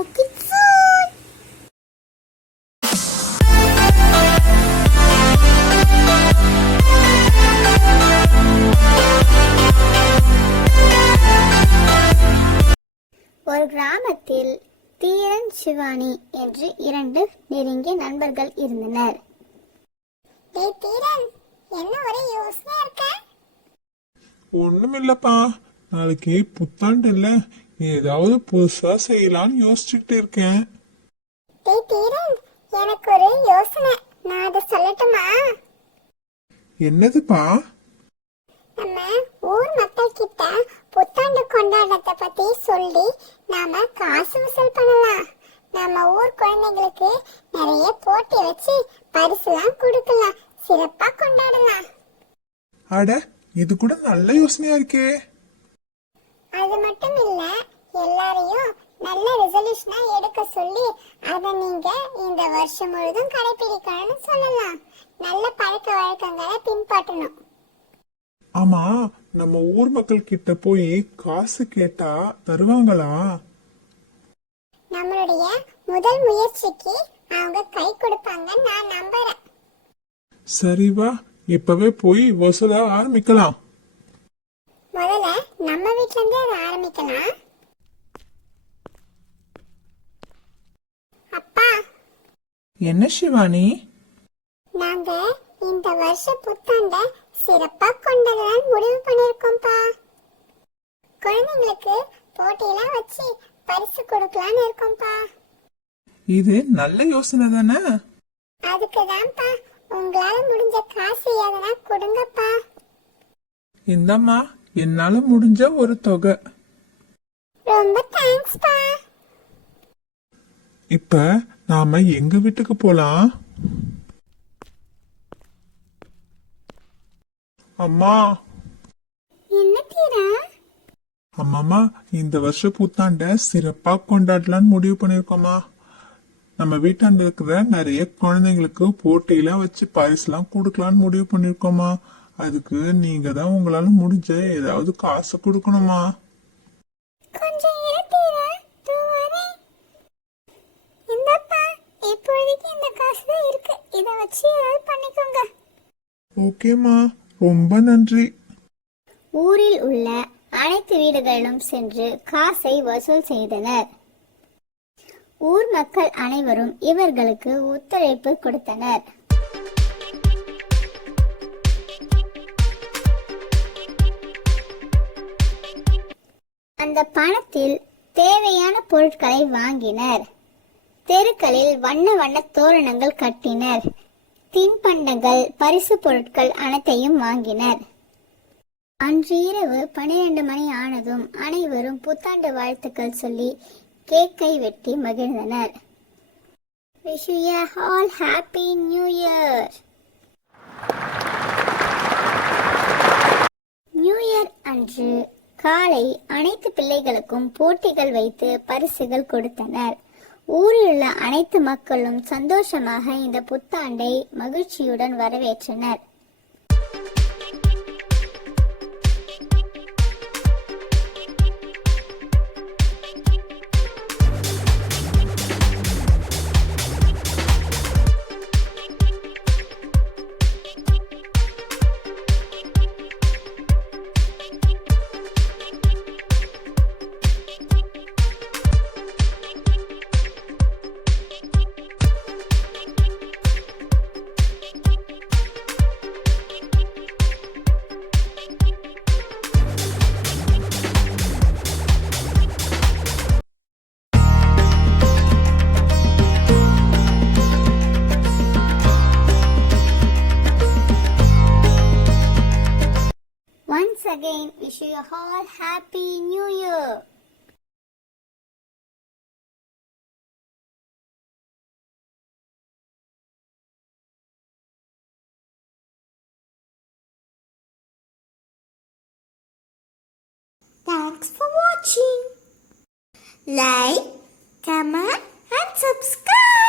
Talk it soon. ஒரு கிராமத்தில் தீரன் சிவானி என்று 2 நெருங்கிய நண்பர்கள் இருந்தனர். தீரன், என்ன ஒரே யோசனை இருக்க? ஒண்ணுமில்லப்பா, நாளைக்கு புத்தாண்டுல ஏதாவது புதுசா செய்யலாம்னு யோசிச்சுக்கிட்டு இருக்கேன். தீரன், எனக்கு ஒரு யோசனை, நான் அதை சொல்லட்டுமா? என்னதுப்பா? நம்ம ஊர் மக்கள் கிட்ட புத்தாண்டு கொண்டாட்டத்தை பத்தி சொல்லி நாம காசு வசூல் பண்ணலாம். நம்ம ஊர் குழந்தைங்களுக்கு நிறைய போட்டி வச்சு பரிசுலாம் கொடுக்கலாம், சிறப்பா கொண்டாடலாம். அட, இது கூட நல்ல யோசனையா இருக்கே. அது மட்டும் இல்ல, எல்லாரையும் நல்ல ரெசல்யூஷனா எடுக்க சொல்லி அதை நீங்க இந்த வருஷம் முழுதும் கடைபிடிக்கணும்னு சொல்லலாம். நல்ல பழக்க வழக்கங்களை பின்பற்றணும். ஆமா, நம்ம ஊர் மக்கள் கிட்ட போய் காசு கேட்டா தருவாங்களா? நம்மளுடைய முதல் முயற்சிக்கு அவங்க கை கொடுப்பாங்கன்னு நான் நம்புறேன். சரி வா, இப்பவே போய் வசூல ஆரம்பிக்கலாம். முதல்ல நம்ம வீட்ல இருந்தே அதை ஆரம்பிக்கலாம். அப்பா, என்ன சிவானி? நாங்க இந்த வருஷ புத்தாண்ட சிறப்பா கொண்டாடலாம் முடிவு பண்ணிருக்கோம்ப்பா. குழந்தைங்களுக்கு போட்டியெல்லாம் வச்சு பரிசு கொடுக்கலாம்னு இருக்கோம்ப்பா. இது நல்ல யோசனை தானே? அதுக்குதான்ப்பா, உங்களால முடிஞ்ச காசு எதனா கொடுங்கப்பா. இந்தம்மா, என்னால முடிஞ்ச ஒரு தொகை. ரொம்ப தேங்க்ஸ்ப்பா. இப்ப நாம எங்க வீட்டுக்கு போலாம்? அம்மா. என்ன தீரா? அம்மாமா, இந்த வருஷ புத்தாண்ட சிறப்பா கொண்டாடலாம்னு முடிவு பண்ணிருக்கோமா. நம்ம வீட்டாண்ட இருக்கிற நிறைய குழந்தைங்களுக்கு போட்டியெல்லாம் வச்சு பரிசுலாம் கொடுக்கலாம்னு முடிவு பண்ணிருக்கோமா. அதுக்கு நீங்க தான் உங்களால முடிஞ்ச ஏதாவது காசு கொடுக்கணுமா. கொஞ்சம் இரு தீரா, வரேன். இந்தப்பா, இப்போதைக்கு இந்த காசு தான் இருக்கு, இதை வச்சு ஏதாவது பண்ணிக்கோங்க. ஓகேமா, ரொம்ப நன்றி. ஊரில் உள்ள அனைத்து வீடுகளிலும் சென்று காசை வசூல் செய்தனர். ஊர் மக்கள் அனைவரும் இவர்களுக்கு ஒத்துழைப்பு கொடுத்தனர். அந்த பணத்தில் தேவையான பொருட்களை வாங்கினர். தெருக்களில் வண்ண வண்ண தோரணங்கள் கட்டினர். தின்பண்டங்கள், பரிசு பொருட்கள் அனைத்தையும் வாங்கினர். அன்று இரவு 12 மணி ஆனதும் அனைவரும் புத்தாண்டு வாழ்த்துக்கள் சொல்லி கேக்கை வெட்டி மகிழ்ந்தனர். Wish you all happy new year. New year அன்று காலை அனைத்து பிள்ளைகளுக்கும் போட்டிகள் வைத்து பரிசுகள் கொடுத்தனர். ஊரில் உள்ள அனைத்து மக்களும் சந்தோஷமாக இந்த புத்தாண்டை மகிழ்ச்சியுடன் வரவேற்றனர். Once again, wish you all happy new year. Thanks for watching. Like, comment and subscribe.